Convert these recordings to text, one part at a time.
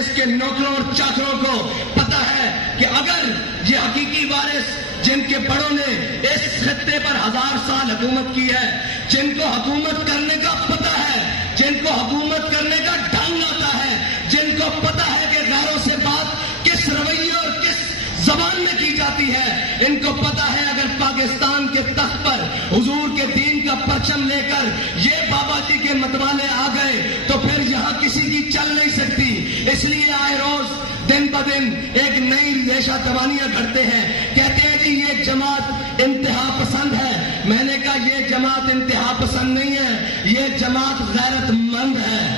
اس کے نوکروں اور چاکروں کو پتا ہے کہ اگر یہ حقیقی وارث جن کے بڑوں نے اس خطے پر 1000 سال حکومت کی ہے، جن کو حکومت کرنے کا پتا ہے، جن کو حکومت کرنے کا ڈھنگ آتا ہے، جن کو پتا ہے کہ غیروں سے بات کس رویے اور کس زبان میں کی جاتی ہے، ان کو پتا ہے اگر پاکستان کے تخت پر حضور کے دین کا پرچم لے کر یہ بابا جی کے متوالے آ گئے تو پھر یہاں کسی کی چل نہیں سکتی۔ اس لیے آئے روز دن بدن ایک نئی ریشہ توانیاں گھڑتے ہیں، کہتے ہیں جی یہ جماعت انتہا پسند ہے۔ میں نے کہا یہ جماعت انتہا پسند نہیں ہے، یہ جماعت غیرت مند ہے۔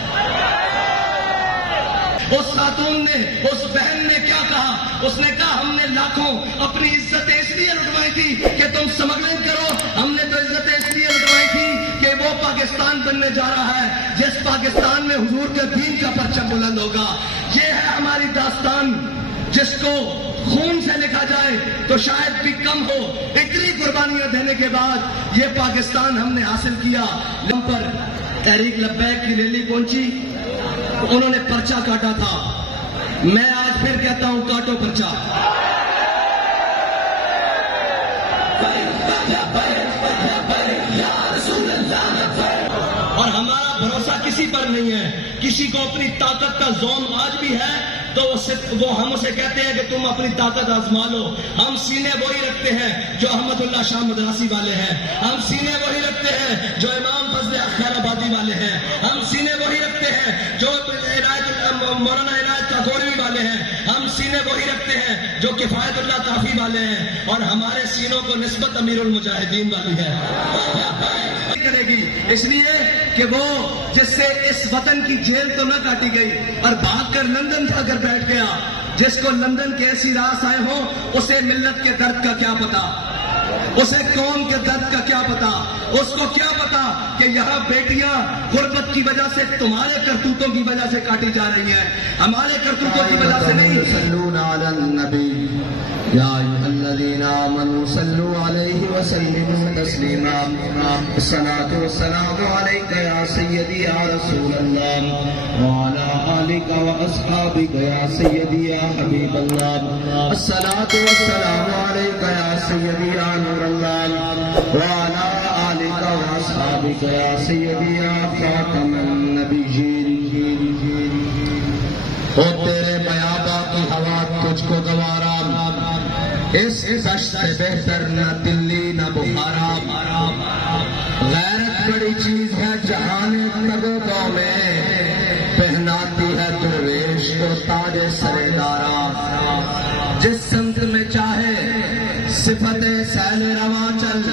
اس خاتون نے، اس بہن نے کیا کہا؟ اس نے کہا ہم نے لاکھوں اپنی عزتیں اس لیے لٹوائی تھی کہ تم سمگلنگ کرو، ہم نے تو عزتیں اس لیے لٹوائی تھی کہ وہ پاکستان بننے جا رہا ہے جس پاکستان میں حضور کے دین کا پرچم بلند ہوگا۔ یہ ہے ہماری داستان، جس کو خون سے لکھا جائے تو شاید بھی کم ہو۔ اتنی قربانیاں دینے کے بعد یہ پاکستان ہم نے حاصل کیا۔ پر تحریک لبیک کی ریلی پہنچی، انہوں نے پرچہ کاٹا تھا، میں آج پھر کہتا ہوں کاٹو پرچہ۔ اور ہمارا بھروسہ کسی پر نہیں ہے، کسی کو اپنی طاقت کا زوم آج بھی ہے تو وہ ہم اسے کہتے ہیں کہ تم اپنی طاقت آزما لو۔ ہم سینے وہی رکھتے ہیں جو احمد اللہ شاہ مدراسی والے ہیں، ہم سینے وہی رکھتے ہیں جو امام فضل خیر آبادی والے ہیں، ہم سینے وہی رکھتے ہیں جو مولانا عنایت کاکوڑوی والے ہیں، ہم سینے وہی رکھتے ہیں جو کفایت اللہ کافی والے ہیں، اور ہمارے سینوں کو نسبت امیر المجاہدین والی ہے۔ کرے گی اس لیے کہ وہ جس سے اس وطن کی جیل تو نہ کاٹی گئی اور بھاگ کر لندن جا کر بیٹھ گیا، جس کو لندن کے ایسی راس آئے ہوں اسے ملت کے درد کا کیا پتا، اسے قوم کے درد کا کیا پتا، اس کو کیا پتا کہ یہاں بیٹیاں غربت کی وجہ سے تمہارے کرتوتوں کی وجہ سے کاٹی جا رہی ہیں، ہمارے کرتوتوں کی وجہ سے نہیں۔ صلون علی النبی یا ایھا الذین آمنوا صلوا علیہ وسلموا تسلیما، الصلاۃ والسلام علیک یا سیدی یا رسول اللہ وعلی آلک واصحابک یا سیدی یا حبیب اللہ، الصلاۃ والسلام علیک یا سیدی یا نور اللہ وعلی آلک واصحابک یا سیدی یا خاتم النبیین۔ ہو تیرے بیاباں کی ہوا تجھ کو گوارا، اس دشت سے بہتر نہ دلی نہ بخارا، غیرت بڑی چیز ہے جہان تگو میں، پہناتی ہے درویش کو تاج سر دارا، جس سمت میں چاہے صفت سیل رواں چل،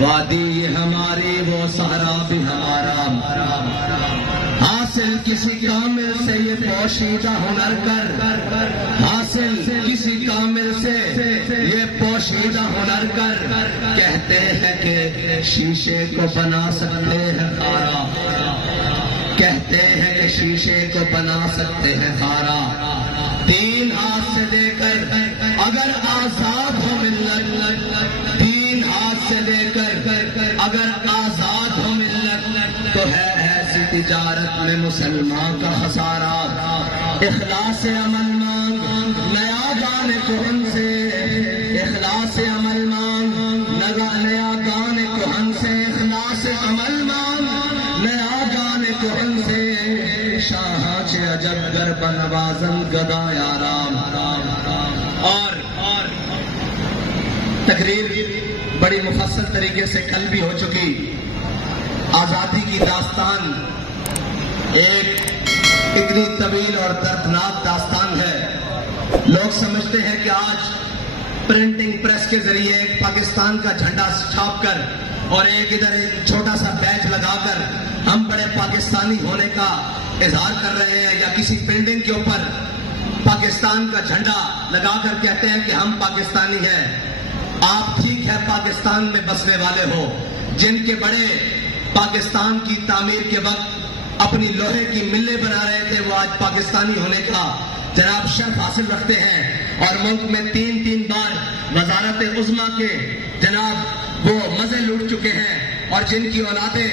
وادی ہماری وہ صحرا بھی ہمارا، حاصل کسی کامل سے یہ پوشیدہ ہنر کر، حاصل کسی کامل سے یہ پوشیدہ ہنر کر، کہتے ہیں کہ شیشے کو بنا سکتے ہیں خارا، کہتے ہیں کہ شیشے کو بنا سکتے ہیں خارا، تین ہاتھ سے دے کر اگر آزاد ہو ملت، تین ہاتھ سے دے کر اگر آزاد ہو ملت تو ہے ایسی تجارت میں مسلمان کا خسارہ، اخلاص عمل مانگ نیا گان کہن سے، اخلاص عمل مانگ نیا گان کہن سے، اخلاص عمل مانگ نیا گان کہن سے، شاہ چھ عجب گر بنوازن گدا یارام۔ اور تقریر بڑی مفصل طریقے سے کل بھی ہو چکی۔ آزادی کی داستان ایک اتنی طویل اور دردناک داستان ہے۔ لوگ سمجھتے ہیں کہ آج پرنٹنگ پریس کے ذریعے ایک پاکستان کا جھنڈا چھاپ کر اور ایک ادھر ایک چھوٹا سا بیج لگا کر ہم بڑے پاکستانی ہونے کا اظہار کر رہے ہیں، یا کسی بلڈنگ کے اوپر پاکستان کا جھنڈا لگا کر کہتے ہیں کہ ہم پاکستانی ہیں۔ آپ ٹھیک ہے پاکستان میں بسنے والے ہو، جن کے بڑے پاکستان کی تعمیر کے وقت اپنی لوہے کی ملیں بنا رہے تھے، وہ آج پاکستانی ہونے کا جناب شرف حاصل رکھتے ہیں، اور ملک میں تین بار وزارت عظمیٰ کے جناب وہ مزے لوٹ چکے ہیں، اور جن کی اولادیں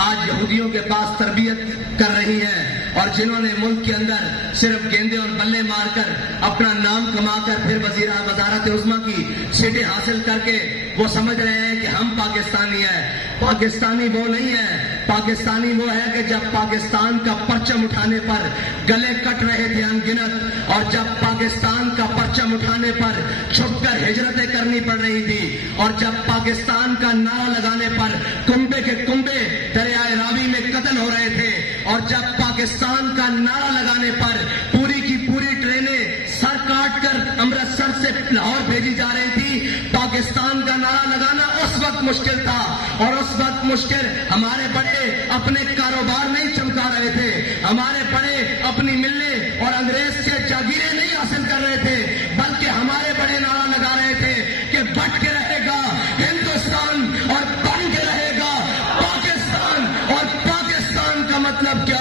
آج یہودیوں کے پاس تربیت کر رہی ہیں۔ اور جنہوں نے ملک کے اندر صرف گیندے اور بلے مار کر اپنا نام کما کر پھر وزارت عظمیٰ کی سیٹیں حاصل کر کے وہ سمجھ رہے ہیں کہ ہم پاکستانی ہیں. پاکستانی وہ نہیں ہے. پاکستانی وہ ہے کہ جب پاکستان کا پرچم اٹھانے پر گلے کٹ رہے تھے ان گنت، اور جب پاکستان کا پرچم اٹھانے پر چھپ کر ہجرتیں کرنی پڑ رہی تھی، اور جب پاکستان کا نعرہ لگانے پر کنبے کے کنبے دریائے راوی میں قتل ہو رہے تھے، اور جب پاکستان کا نعرہ لگانے پر پوری کی پوری ٹرینیں سر کاٹ کر امرتسر سے لاہور بھیجی جا رہی تھی. پاکستان کا نعرہ لگانا اس وقت مشکل تھا، اور اس وقت مشکل ہمارے بڑے اپنے کاروبار نہیں چمکا رہے تھے، ہمارے بڑے اپنی ملیں اور انگریز سے جاگیریں نہیں حاصل کر رہے تھے، بلکہ ہمارے بڑے نعرہ لگا رہے تھے کہ بٹ کے رہے گا ہندوستان اور بن کے رہے گا پاکستان. اور پاکستان کا مطلب کیا؟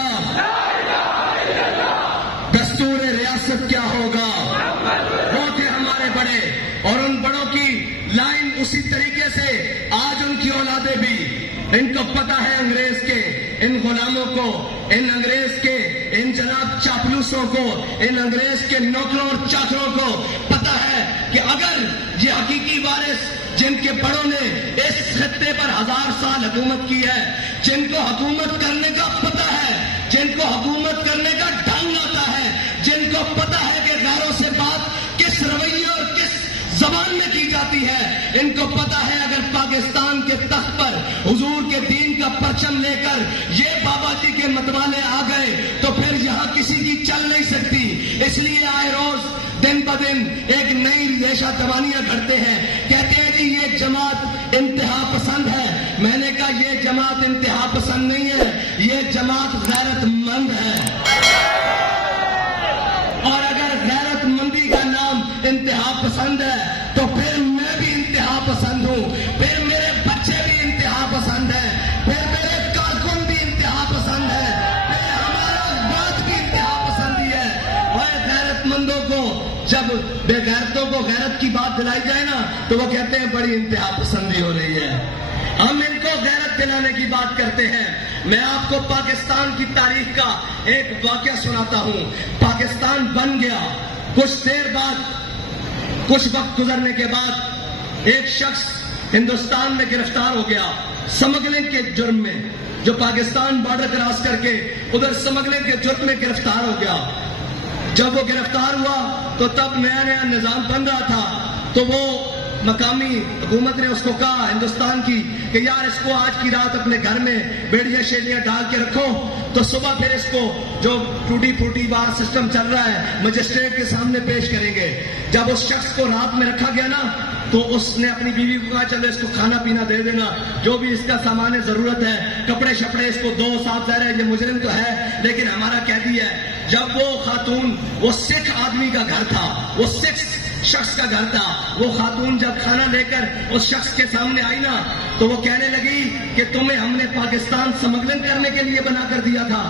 دستور ریاست کیا ہوگا؟ وہ تھے ہمارے بڑے، اور ان بڑوں کی لائن اسی طریقے سے آج ان کی اولادیں بھی. ان کو پتا ہے انگریز کے ان غلاموں کو، ان انگریز کے ان جناب چاپلوسوں کو، ان انگریز کے نوکروں اور چاکروں کو پتا ہے کہ اگر یہ حقیقی وارث جن کے بڑوں نے اس خطے پر 1000 سال حکومت کی ہے، جن کو حکومت کرنے کا پتا ہے، جن کو حکومت کرنے کا ڈھنگ آتا ہے، جن کو پتا ہے کہ غیروں سے بات کس رویے اور کس زبان میں کی جاتی ہے، ان کو پتا ہے اگر پاکستان کے تخت پر حضور کے دین کا پرچم لے کر یہ بابا جی کے متوالے آ گئے تو پھر یہاں کسی کی چل نہیں سکتی. اس لیے آئے روز دن بدن ایک نئی ریشہ توانیاں گھڑتے ہیں. کہتے ہیں جی یہ جماعت انتہا پسند ہے. میں نے کہا یہ جماعت انتہا پسند نہیں ہے، یہ جماعت غیرت مند ہے. اور اگر غیرت مندی کا نام انتہا پسند ہے تو پھر میں بھی انتہا پسند ہوں، پھر میرے بچے بھی انتہا پسند ہے، پھر میرے کارکن بھی انتہا پسند ہے، پھر ہمارا بات بھی انتہا پسندی ہے. اور غیرت مندوں کو جب بے غیرتوں کو غیرت کی بات دلائی جائے نا تو وہ کہتے ہیں بڑی انتہا پسندی ہو رہی ہے. ہم ان کو غیرت دلانے کی بات کرتے ہیں. میں آپ کو پاکستان کی تاریخ کا ایک واقعہ سناتا ہوں. پاکستان بن گیا، کچھ دیر بعد، کچھ وقت گزرنے کے بعد ایک شخص ہندوستان میں گرفتار ہو گیا سمگلنگ کے جرم میں. جو پاکستان بارڈر کراس کر کے ادھر سمگلنگ کے جرم میں گرفتار ہو گیا. جب وہ گرفتار ہوا تو تب نیا نیا نظام بن رہا تھا، تو وہ مقامی حکومت نے اس کو کہا ہندوستان کی کہ یار اس کو آج کی رات اپنے گھر میں بیڑیاں شیلیاں ڈال کے رکھو، تو صبح پھر اس کو جو ٹوٹی پھوٹی بار سسٹم چل رہا ہے مجسٹریٹ کے سامنے پیش کریں گے. جب اس شخص کو رات میں رکھا گیا نا تو اس نے اپنی بیوی کو کہا چلو اس کو کھانا پینا دے دینا، جو بھی اس کا سامان ضرورت ہے، کپڑے شپڑے اس کو دو. صاف ظاہر ہے یہ مجرم تو ہے لیکن ہمارا قیدی ہے. جب وہ خاتون، وہ سکھ آدمی کا گھر تھا، وہ سکھ شخص کا گھر تھا، وہ خاتون جب کھانا لے کر اس شخص کے سامنے آئی نا تو وہ کہنے لگی کہ تمہیں ہم نے پاکستان سمگلنگ کرنے کے لیے بنا کر دیا تھا.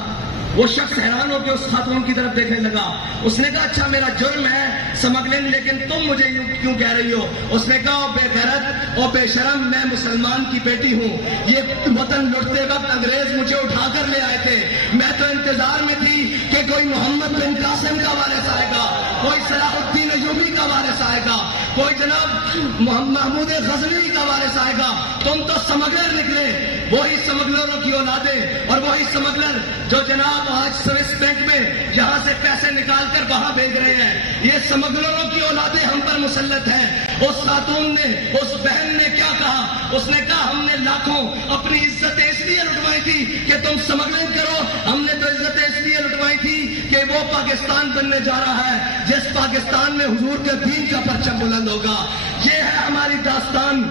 وہ شخص حیران ہو کے اس خاتون کی طرف دیکھنے لگا. اس نے کہا اچھا میرا جرم ہے سمگلنگ، لیکن تم مجھے یوں کیوں کہہ رہی ہو؟ اس نے کہا بے غیرت اور بے شرم، میں مسلمان کی بیٹی ہوں. یہ وطن لٹتے وقت انگریز مجھے اٹھا کر لے آئے تھے. میں تو انتظار میں تھی کہ کوئی محمد بن قاسم کا وارث آئے گا، کوئی صلاح الدین ایوبی کا وارث آئے گا، کوئی جناب محمود غزنوی کا وارث آئے گا. تم تو سمگلر نکلے. وہی سمگلروں کی اولادیں اور وہی سمگلر جو جناب آج سوئس بینک میں یہاں سے پیسے نکال کر وہاں بھیج رہے ہیں، یہ سمگلروں کی اولادیں ہم پر مسلط ہیں. اس خاتون نے، اس بہن نے کیا کہا؟ اس نے کہا ہم نے لاکھوں اپنی عزتیں اس لیے لٹوائی تھی کہ تم سمگلنگ کرو. ہم نے تو عزتیں اس لیے لٹوائی تھی کہ وہ پاکستان بننے جا رہا ہے جس پاکستان میں حضور کے دین کا پرچم بلند ہوگا. یہ ہے ہماری داستان،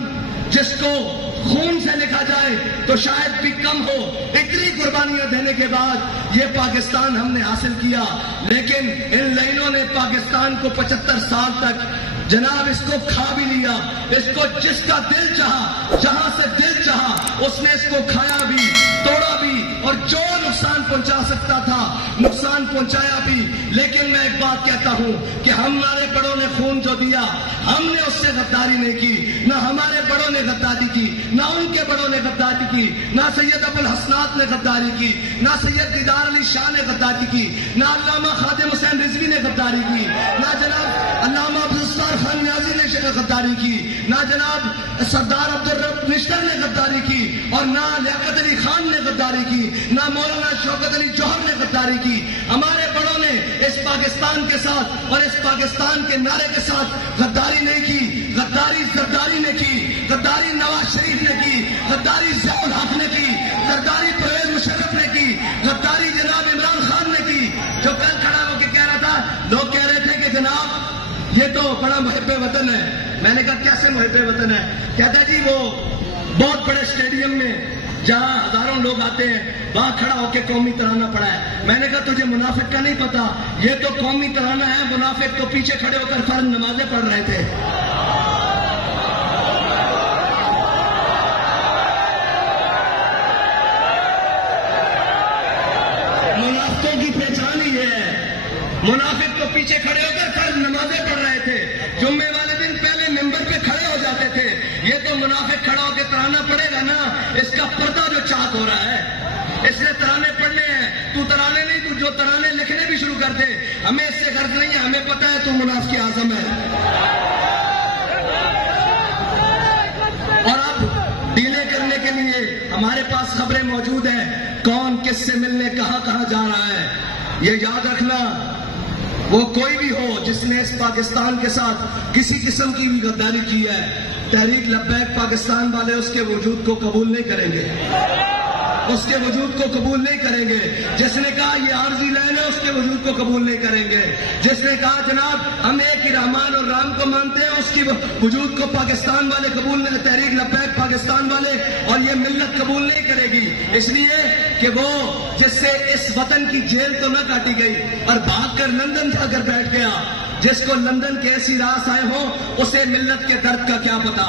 جس کو خون سے لکھا جائے تو شاید بھی کم ہو. اتنی قربانیاں دینے کے بعد یہ پاکستان ہم نے حاصل کیا، لیکن ان لائنوں نے پاکستان کو 75 سال تک جناب اس کو کھا بھی لیا. اس کو جس کا دل چاہا، جہاں سے دل چاہا، اس نے اس کو کھایا بھی، توڑا بھی، اور جو نقصان پہنچا سکتا تھا نقصان پہنچایا بھی. لیکن میں ایک بات کہتا ہوں کہ ہمارے بڑوں نے خون جو دیا ہم نے اس سے غداری نہیں کی، نہ ہمارے بڑوں نے غداری کی، نہ ان کے بڑوں نے غداری کی، نہ سید ابو الحسنات نے غداری کی، نہ سید دیدار علی شاہ نے غداری کی، نہ علامہ خادم حسین رضوی نے غداری کی، نہ جناب علامہ عبدالستار خان نیازی نے غداری کی، نہ جناب سردار عبدالرب نشتر نے غداری کی، اور نہ لیاقت علی خان نے غداری کی، نہ مولانا شوکت علی جوہر نے غداری کی۔ ہمارے بڑوں نے اس پاکستان کے ساتھ اور اس پاکستان کے نعرے کے ساتھ غداری نہیں کی، غداری زرداری نے کی، غداری نواز شریف نے کی، غداری ضیاء الحق نے کی، غداری پرویز مشرف نے کی، غداری جناب عمران خان نے کی، جو کل کھڑا ہو کے کہہ رہا تھا، لوگ کہہ رہے تھے کہ جناب یہ تو بڑا محب وطن ہے۔ میں نے کہا کیسے محب وطن ہے؟ کہتا جی وہ بہت بڑے اسٹیڈیم میں جہاں ہزاروں لوگ آتے ہیں وہاں کھڑا ہو کے قومی ترانہ پڑھا ہے۔ میں نے کہا تجھے منافق کا نہیں پتا، یہ تو قومی ترانہ ہے، منافق تو پیچھے کھڑے ہو کر فرض نمازیں پڑھ رہے تھے۔ منافقوں کی پہچان ہی ہے، منافق تو پیچھے کھڑے ہو کر فرض نمازیں پڑھ رہے تھے، جمعے والے دن پہلے ممبر پہ کھڑے ہو جاتے تھے۔ یہ تو منافق کھڑا ہو کے ترانہ پڑھے گا نا، اس کا پردہ جو چاک ہو رہا ہے، اس نے ترانے پڑھنے ہیں، تو ترانے نہیں، تو جو ترانے لکھنے بھی شروع کر دے، ہمیں اس سے غرض نہیں ہے، ہمیں پتا ہے تو منافق اعظم ہے۔ اور اب ڈیلے کرنے کے لیے ہمارے پاس خبریں موجود ہیں، کون کس سے ملنے کہاں کہاں جا رہا ہے۔ یہ یاد رکھنا، وہ کوئی بھی ہو جس نے اس پاکستان کے ساتھ کسی قسم کی بھی غداری کی ہے، تحریک لبیک پاکستان والے اس کے وجود کو قبول نہیں کریں گے، اس کے وجود کو قبول نہیں کریں گے۔ جس نے کہا یہ عارضی لائن ہے، اس کے وجود کو قبول نہیں کریں گے۔ جس نے کہا جناب ہم ایک ہی رحمان اور رام کو مانتے ہیں، اس کی وجود کو پاکستان والے قبول نہیں، تحریک لبیک پاکستان والے اور یہ ملت قبول نہیں کرے گی، اس لیے کہ وہ جس سے اس وطن کی جیل تو نہ کاٹی گئی اور بھاگ کر لندن جا کر بیٹھ گیا، جس کو لندن کے ایسی راس آئے ہوں، اسے ملت کے درد کا کیا پتا،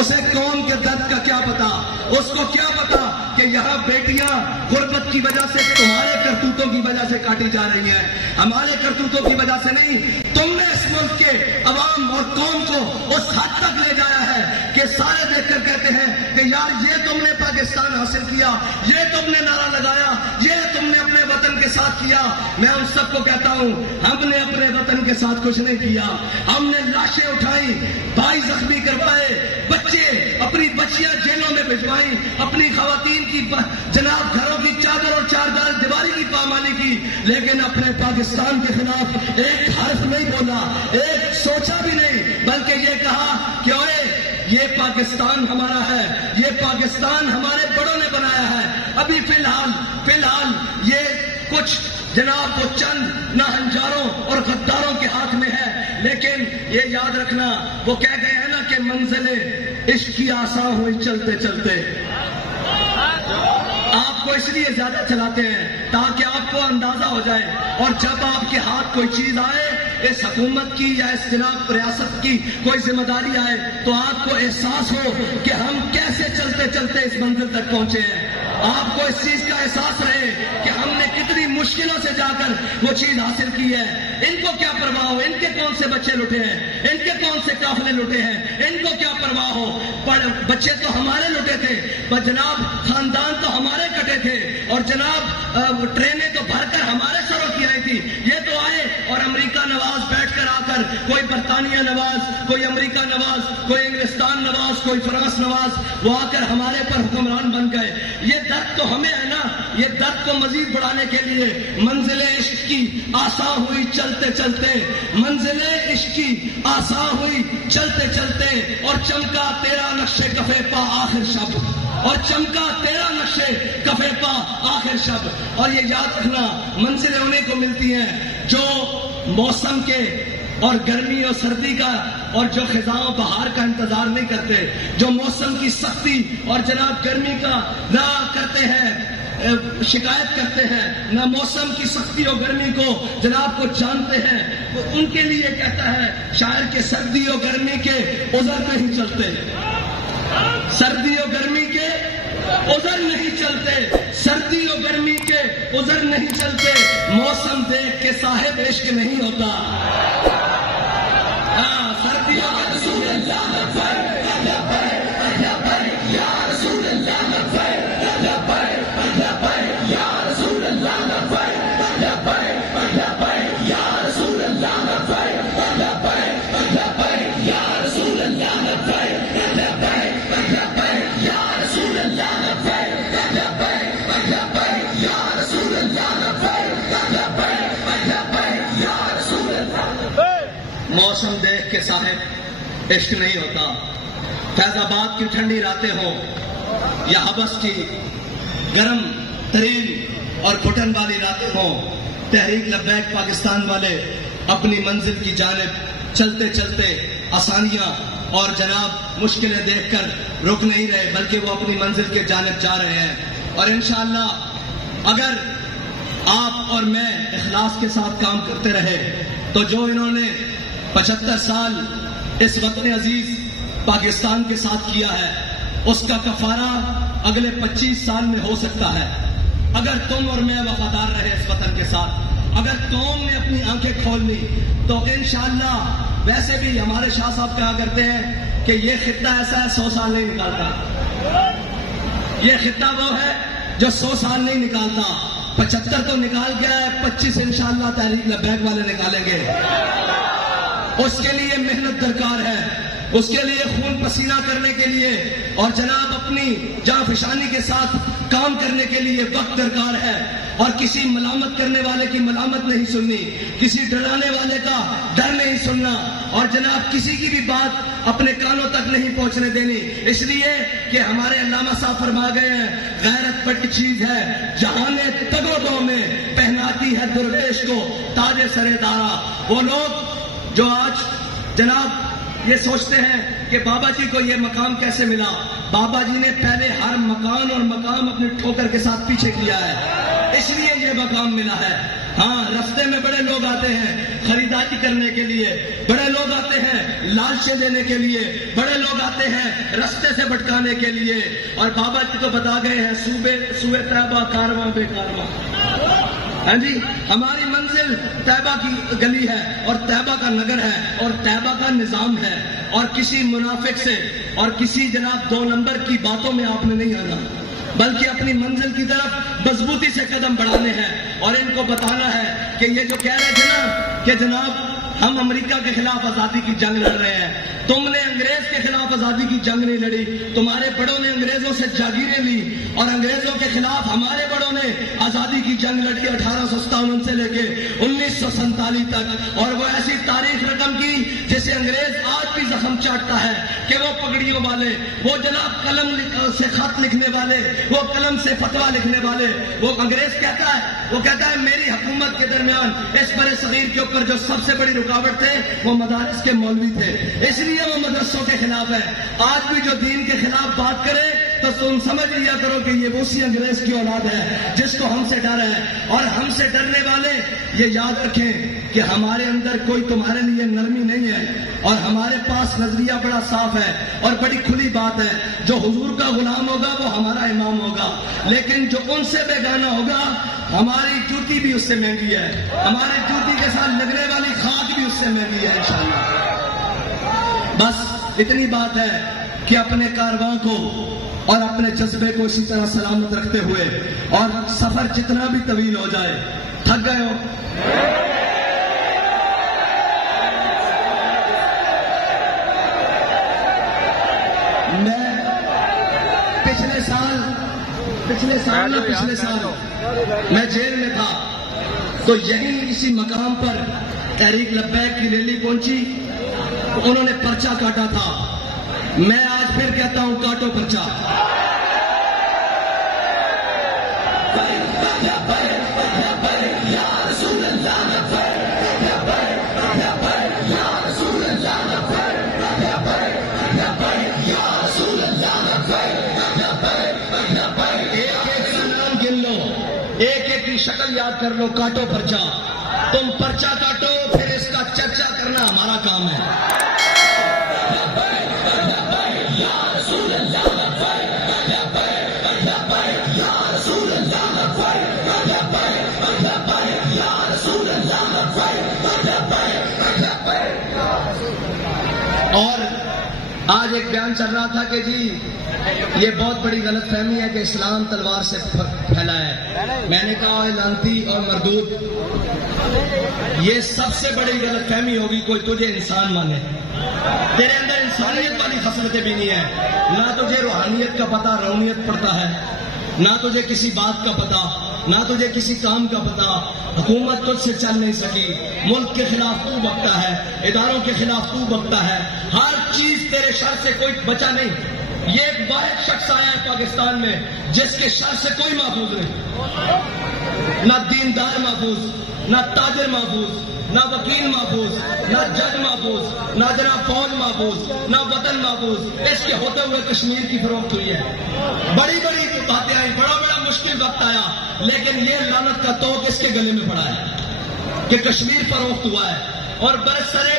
اسے قوم کے درد کا کیا پتا، اس کو کیا پتا کہ یہاں بیٹیاں غربت کی وجہ سے تمہارے کرتوتوں کی وجہ سے کاٹی جا رہی ہیں، ہمارے کرتوتوں کی وجہ سے نہیں۔ تم نے اس ملک کے عوام اور قوم کو اس حد تک لے جایا ہے کہ سارے دیکھ کر کہتے ہیں کہ یار یہ تم نے پاکستان حاصل کیا، یہ تم نے نعرہ لگایا، یہ تم نے اپنے وطن کے ساتھ کیا۔ میں ان سب کو کہتا ہوں ہم نے اپنے وطن کے ساتھ کچھ نہیں کیا، ہم نے لاشیں اٹھائی، بھائی زخمی کروائے، بچے اپنی بچیاں جیلوں میں بھجوائی، اپنی خواتین کی جناب گھروں کی چادر اور چاردار دیواری کی پامالی کی، لیکن اپنے پاکستان کے خلاف ایک حرف نہیں بولا، ایک سوچا بھی نہیں، بلکہ یہ کہا کہ اوئے یہ پاکستان ہمارا ہے، یہ پاکستان ہمارے بڑوں نے بنایا ہے۔ ابھی فی الحال یہ کچھ جناب وہ چند ناہنجاروں اور غداروں کے ہاتھ میں ہے، لیکن یہ یاد رکھنا وہ کہہ گئے ہیں نا کہ منزلیں عشق کی آسان ہوئی چلتے چلتے۔ آپ کو اس لیے زیادہ چلاتے ہیں تاکہ آپ کو اندازہ ہو جائے، اور جب آپ کے ہاتھ کوئی چیز آئے، اس حکومت کی یا اس جناب ریاست کی کوئی ذمہ داری آئے، تو آپ کو احساس ہو کہ ہم کیسے چلتے چلتے اس منزل تک پہنچے ہیں، آپ کو اس چیز کا احساس رہے کہ ہم نے کتنی مشکلوں سے جا کر وہ چیز حاصل کی ہے۔ ان کو کیا پرواہ ہو ان کے کون سے بچے لٹے ہیں، ان کے کون سے قافلے لٹے ہیں، ان کو کیا پرواہ ہو، بچے تو ہمارے لٹے تھے، پر جناب خاندان تو ہمارے کٹے تھے، اور جناب ٹرینیں تو بھر کر ہمارے سروں کی آئی تھی۔ یہ تو آئے اور امریکہ نواز بیٹھ کر آ کر کوئی برطانیہ نواز، کوئی امریکہ نواز، کوئی انگلستان نواز، کوئی فرانس نواز، وہ آ کر ہمارے پر حکمران بن گئے۔ یہ درد تو ہمیں ہے نا، یہ درد کو مزید بڑھانے کے لیے منزل عشق کی آسان ہوئی چلتے چلتے، منزل عشق کی آسان ہوئی چلتے چلتے، اور چمکا تیرا نقشے کفے پا آخر شب، اور چمکا تیرا نقشے کفے پا آخر شب۔ اور یہ یاد رکھنا منزلیں انہیں کو ملتی ہیں جو موسم کے اور گرمی اور سردی کا اور جو خزاں بہار کا انتظار نہیں کرتے، جو موسم کی سختی اور جناب گرمی کا نہ کرتے ہیں، شکایت کرتے ہیں، نہ موسم کی سختی اور گرمی کو جناب کو جانتے ہیں، ان کے لیے کہتا ہے شاعر کے سردی اور گرمی کے عذر نہیں چلتے، سردی اور گرمی کے عذر نہیں چلتے، سردی اور گرمی کے عذر نہیں چلتے، موسم دیکھ کے صاحب عشق نہیں ہوتا۔ سردیوں کے موسم دیکھ کے صاحب عشق نہیں ہوتا. فیض آباد کی ٹھنڈی راتیں ہوں یا حبس کی گرم ترین اور گھٹن والی راتیں ہوں، تحریک لبیک پاکستان والے اپنی منزل کی جانب چلتے چلتے آسانیاں اور جناب مشکلیں دیکھ کر رک نہیں رہے، بلکہ وہ اپنی منزل کے جانب جا رہے ہیں. اور انشاءاللہ اگر آپ اور میں اخلاص کے ساتھ کام کرتے رہے تو جو انہوں نے 75 سال اس وطن عزیز پاکستان کے ساتھ کیا ہے، اس کا کفارہ اگلے 25 سال میں ہو سکتا ہے. اگر تم اور میں وفادار رہے اس وطن کے ساتھ، اگر قوم نے اپنی آنکھیں کھول لی تو انشاءاللہ، ویسے بھی ہمارے شاہ صاحب کہا کرتے ہیں کہ یہ خطہ ایسا ہے 100 سال نہیں نکالتا. یہ خطہ وہ ہے جو 100 سال نہیں نکالتا. 75 تو نکال گیا ہے، 25 انشاءاللہ تحریک لبیک والے نکالیں گے. اس کے لیے محنت درکار ہے، اس کے لیے خون پسینہ کرنے کے لیے اور جناب اپنی جاں فشانی کے ساتھ کام کرنے کے لیے وقت درکار ہے. اور کسی ملامت کرنے والے کی ملامت نہیں سننی، کسی ڈرانے والے کا ڈر نہیں سننا، اور جناب کسی کی بھی بات اپنے کانوں تک نہیں پہنچنے دینی. اس لیے کہ ہمارے علامہ صاحب فرما گئے ہیں، غیرت بڑی چیز ہے جہان تگودوں میں پہناتی ہے درویش کو تاج سر دارا. وہ لوگ جو آج جناب یہ سوچتے ہیں کہ بابا جی کو یہ مقام کیسے ملا، بابا جی نے پہلے ہر مکان اور مقام اپنے ٹھوکر کے ساتھ پیچھے کیا ہے، اس لیے یہ مقام ملا ہے. ہاں، رستے میں بڑے لوگ آتے ہیں خریداری کرنے کے لیے، بڑے لوگ آتے ہیں لالچیں دینے کے لیے، بڑے لوگ آتے ہیں رستے سے بھٹکانے کے لیے، اور بابا جی کو بتا گئے ہیں سوئے طیبہ کارواں بے کارواں. ہاں جی، ہماری منزل طیبہ کی گلی ہے اور طیبہ کا نگر ہے اور طیبہ کا نظام ہے، اور کسی منافق سے اور کسی جناب 2 نمبر کی باتوں میں آپ نے نہیں آنا، بلکہ اپنی منزل کی طرف مضبوطی سے قدم بڑھانے ہیں. اور ان کو بتانا ہے کہ یہ جو کہہ رہے تھے نا کہ جناب ہم امریکہ کے خلاف آزادی کی جنگ لڑ رہے ہیں، تم نے انگریز کے خلاف آزادی کی جنگ نہیں لڑی، تمہارے بڑوں نے انگریزوں سے جاگیریں لی، اور انگریزوں کے خلاف ہمارے بڑوں نے آزادی کی جنگ لڑی 1857 سے لے کے 1947 تک. اور وہ ایسی تاریخ رقم کی جسے انگریز آج بھی زخم چاٹتا ہے کہ وہ پگڑیوں والے، وہ جناب قلم سے خط لکھنے والے، وہ قلم سے فتویٰ لکھنے والے، وہ انگریز کہتا ہے میری حکومت کے درمیان اس برِ صغیر کے اوپر جو سب سے بڑی رکاوٹ تھے وہ مدارس کے مولوی تھے، اس لیے وہ مدرسوں کے خلاف ہے. آج بھی جو دین کے خلاف بات کرے تو تم سمجھ لیا کرو کہ یہ اسی انگریز کی اولاد ہے جس کو ہم سے ڈر ہے. اور ہم سے ڈرنے والے یہ یاد رکھیں کہ ہمارے اندر کوئی تمہارے لیے نرمی نہیں ہے، اور ہمارے پاس نظریہ بڑا صاف ہے اور بڑی کھلی بات ہے. جو حضور کا غلام ہوگا وہ ہمارا امام ہوگا، لیکن جو ان سے بیگانہ ہوگا ہماری جوتی بھی اس سے مہنگی ہے، ہماری جوتی کے ساتھ لگنے والی خاک بھی اس سے مہنگی ہے انشاءاللہ. بس اتنی بات ہے کہ اپنے کارواں کو اور اپنے جذبے کو اسی طرح سلامت رکھتے ہوئے، اور سفر جتنا بھی طویل ہو جائے، تھک گئے ہو میں پچھلے سال میں جیل میں تھا تو یہی کسی مقام پر تحریک لبیک کی ریلی پہنچی، انہوں نے پرچہ کاٹا تھا. میں آج پھر کہتا ہوں کاٹو پرچہ. شکل یاد کر لو، کاٹو پرچہ. تم پرچہ کاٹو، پھر اس کا چرچا کرنا ہمارا کام ہے. اور آج ایک بیان چل رہا تھا کہ جی یہ بہت بڑی غلط فہمی ہے کہ اسلام تلوار سے پھیلا ہے. میں نے کہا اے لعنتی اور مردود، یہ سب سے بڑی غلط فہمی ہوگی کوئی تجھے انسان مانے. تیرے اندر انسانیت والی خصلتیں بھی نہیں ہے. نہ تجھے روحانیت کا پتہ، روحانیت پڑتا ہے، نہ تجھے کسی بات کا پتہ، نہ تجھے کسی کام کا پتہ. حکومت تجھ سے چل نہیں سکی، ملک کے خلاف تو بکتا ہے، اداروں کے خلاف تو بکتا ہے، ہر چیز تیرے شر سے کوئی بچا نہیں. یہ ایک واحد شخص آیا ہے پاکستان میں جس کے شر سے کوئی محفوظ نہیں. نہ دیندار محفوظ، نہ تاجر محفوظ، نہ وکیل محفوظ، نہ جج محفوظ، نہ جناب فوج محفوظ، نہ وطن محفوظ. اس کے ہوتے ہوئے کشمیر کی فروخت ہوئی ہے. بڑی بڑی باتیں آئی، بڑا بڑا مشکل وقت آیا، لیکن یہ لعنت کا توق اس کے گلے میں پڑا ہے کہ کشمیر فروخت ہوا ہے اور برسرے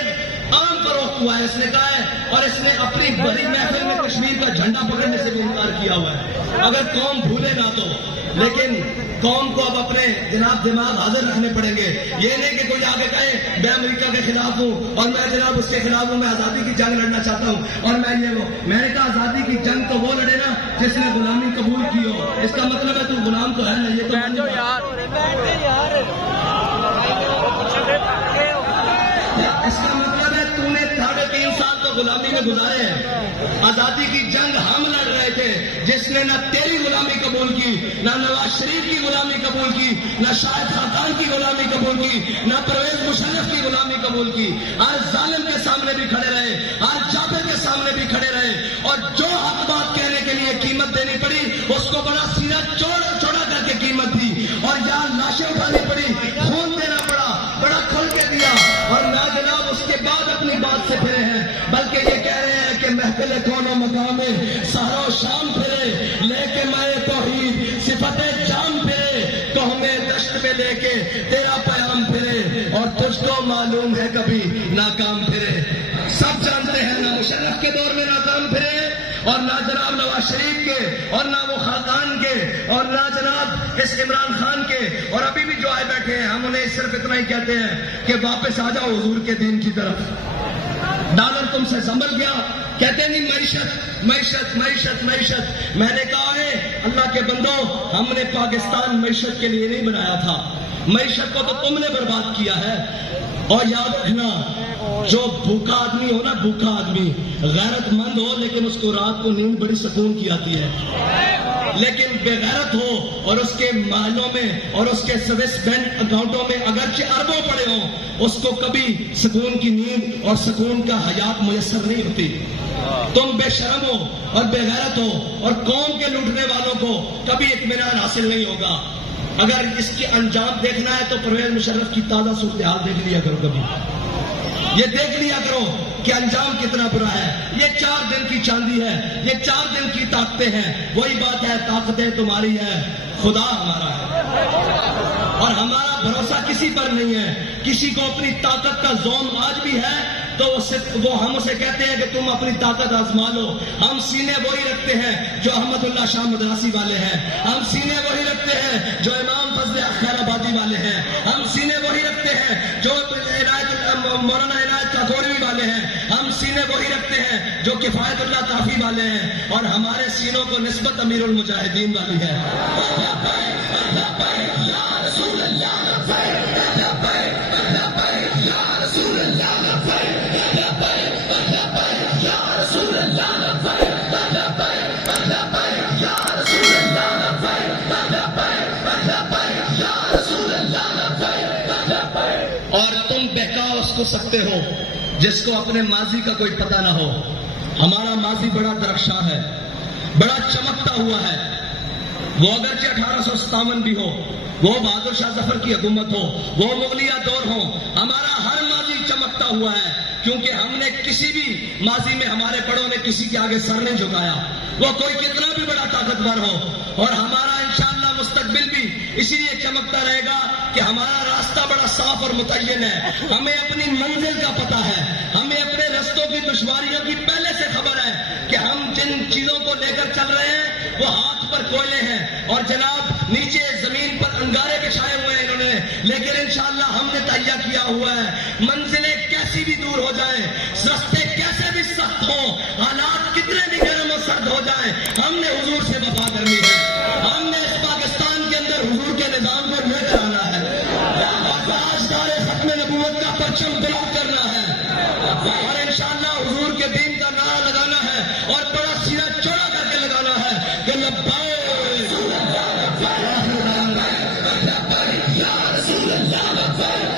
عام فروخت ہوا ہے. اس نے کہا ہے اور اس نے اپنی بڑی محفل میں کشمیر کا جھنڈا پکڑنے سے بھی انکار کیا ہوا ہے. اگر قوم بھولے نہ تو، لیکن قوم کو اب اپنے جناب دماغ حاضر رکھنے پڑیں گے. یہ نہیں کہ کوئی آگے کہے میں امریکہ کے خلاف ہوں اور میں جناب اس کے خلاف ہوں، میں آزادی کی جنگ لڑنا چاہتا ہوں اور میں یہ وہ. میں نے کہا آزادی کی جنگ تو وہ لڑے نا جس نے غلامی قبول کی ہو. اس کا مطلب ہے تو غلام تو ہے نا. یہ تو اس کا مطلب ہے تو نے 3.5 سال تو غلامی میں گزارے ہیں. آزادی کی جنگ ہم لڑ رہے تھے جس نے نہ تیری غلامی قبول کی، نہ نواز شریف کی غلامی قبول کی، نہ شاہد خاقان کی غلامی قبول کی، نہ پرویز مشرف کی غلامی قبول کی. آج ظالم کے سامنے بھی کھڑے رہے، آج جابر کے سامنے بھی کھڑے رہے اور جو حق بات کہنے کے لیے قیمت دینی پڑی اس کو بڑا سینہ چوڑا کر کے قیمت دی اور یہاں لاشیں اٹھانی پڑی، خون دینا پڑا، بڑا کھل کے دیا. اور نہ جناب اس کے بعد اپنی بات سے پھرے ہیں، بلکہ یہ کہہ رہے ہیں کہ محفل کون و مقام سحر و شام پھرے لے کے میں توحید صفت جام پھرے، تو ہمیں دشت میں لے کے تیرا پیام پھرے اور تجھ کو معلوم ہے کبھی ناکام پھرے. سب جانتے ہیں نہ مشرف کے دور میں ناکام پھرے اور نہ جناب نواز شریف کے اور نہ وہ خاقان کے اور نہ جناب اس عمران خان کے. اور ابھی بھی جو آئے بیٹھے ہیں ہم انہیں صرف اتنا ہی کہتے ہیں کہ واپس آ جاؤ حضور کے دین کی طرف. ڈالر تم سے سنبھل گیا، کہتے نہیں معیشت معیشت معیشت معیشت. میں نے کہا ہے اللہ کے بندو، ہم نے پاکستان معیشت کے لیے نہیں بنایا تھا، معیشت کو تو تم نے برباد کیا ہے. اور یاد رکھنا جو بھوکا آدمی ہو نا، بھوکا آدمی غیرت مند ہو لیکن اس کو رات کو نیند بڑی سکون کی آتی ہے، لیکن بے غیرت ہو اور اس کے محلوں میں اور اس کے سوئس بینک اکاؤنٹوں میں اگرچہ اربوں پڑے ہوں، اس کو کبھی سکون کی نیند اور سکون کا حیات میسر نہیں ہوتی. تم بے شرم ہو اور بے غیرت ہو اور قوم کے لوٹنے والوں کو کبھی اطمینان حاصل نہیں ہوگا. اگر اس کی انجام دیکھنا ہے تو پرویز مشرف کی تازہ صورتحال دیکھ لیا کرو، کبھی یہ دیکھ لیا کرو کہ انجام کتنا برا ہے. یہ 4 دن کی چاندی ہے، یہ 4 دن کی طاقتیں ہیں. وہی بات ہے، طاقتیں تمہاری ہے، خدا ہمارا ہے اور ہمارا بھروسہ کسی پر نہیں ہے. کسی کو اپنی طاقت کا ذوق آج بھی ہے تو وہ ہم اسے کہتے ہیں کہ تم اپنی طاقت آزما لو. ہم سینے وہی رکھتے ہیں جو احمد اللہ شاہ مدراسی والے ہیں، ہم سینے وہی رکھتے ہیں جو امام فضل خیر آبادی والے ہیں، ہم سینے وہی رکھتے ہیں جو مولانا عنایت کاکوڑوی والے ہیں، ہم سینے وہی رکھتے ہیں جو کفایت اللہ کافی والے ہیں اور ہمارے سینوں کو نسبت امیر المجاہدین والی ہے. کو سکتے ہو جس کو اپنے ماضی کا کوئی پتہ نہ ہو. ہمارا ماضی بڑا درخشاں ہے، بڑا چمکتا ہوا ہے. وہ اگرچہ 1857 بھی ہو، وہ بہادر شاہ ظفر کی حکومت ہو، وہ مغلیہ دور ہو، ہمارا ہر ماضی چمکتا ہوا ہے کیونکہ ہم نے کسی بھی ماضی میں ہمارے بڑوں نے کسی کے آگے سر نہیں جھکایا. وہ کوئی کتنا بھی بڑا طاقتور ہو. اور ہمارا انشاءاللہ مستقبل بھی اسی لیے چمکتا رہے گا کہ ہمارا راستہ بڑا صاف اور متعین ہے. ہمیں اپنی منزل کا پتہ ہے، ہمیں اپنے رستوں کی دشواریوں کی پہلے سے خبر ہے کہ ہم جن چیزوں کو لے کر چل رہے ہیں وہ ہاتھ پر کوئلے ہیں اور جناب نیچے زمین پر انگارے بچھائے ہوئے ہیں انہوں نے، لیکن انشاءاللہ ہم نے تہیہ کیا ہوا ہے. منزلیں کیسی بھی دور ہو جائیں، راستے کیسے بھی سخت ہوں، جائیں. ہم نے حضور سے وفا کرنی ہے. ہم نے اس پاکستان کے اندر حضور کے نظام کو لے کر آنا ہے اور تاجدار ختم نبوت کا پرچم بلند کرنا ہے اور انشاءاللہ حضور کے دین کا نعرہ لگانا ہے اور بڑا سینہ چوڑا کر کے لگانا ہے کہ لبیک یا رسول اللہ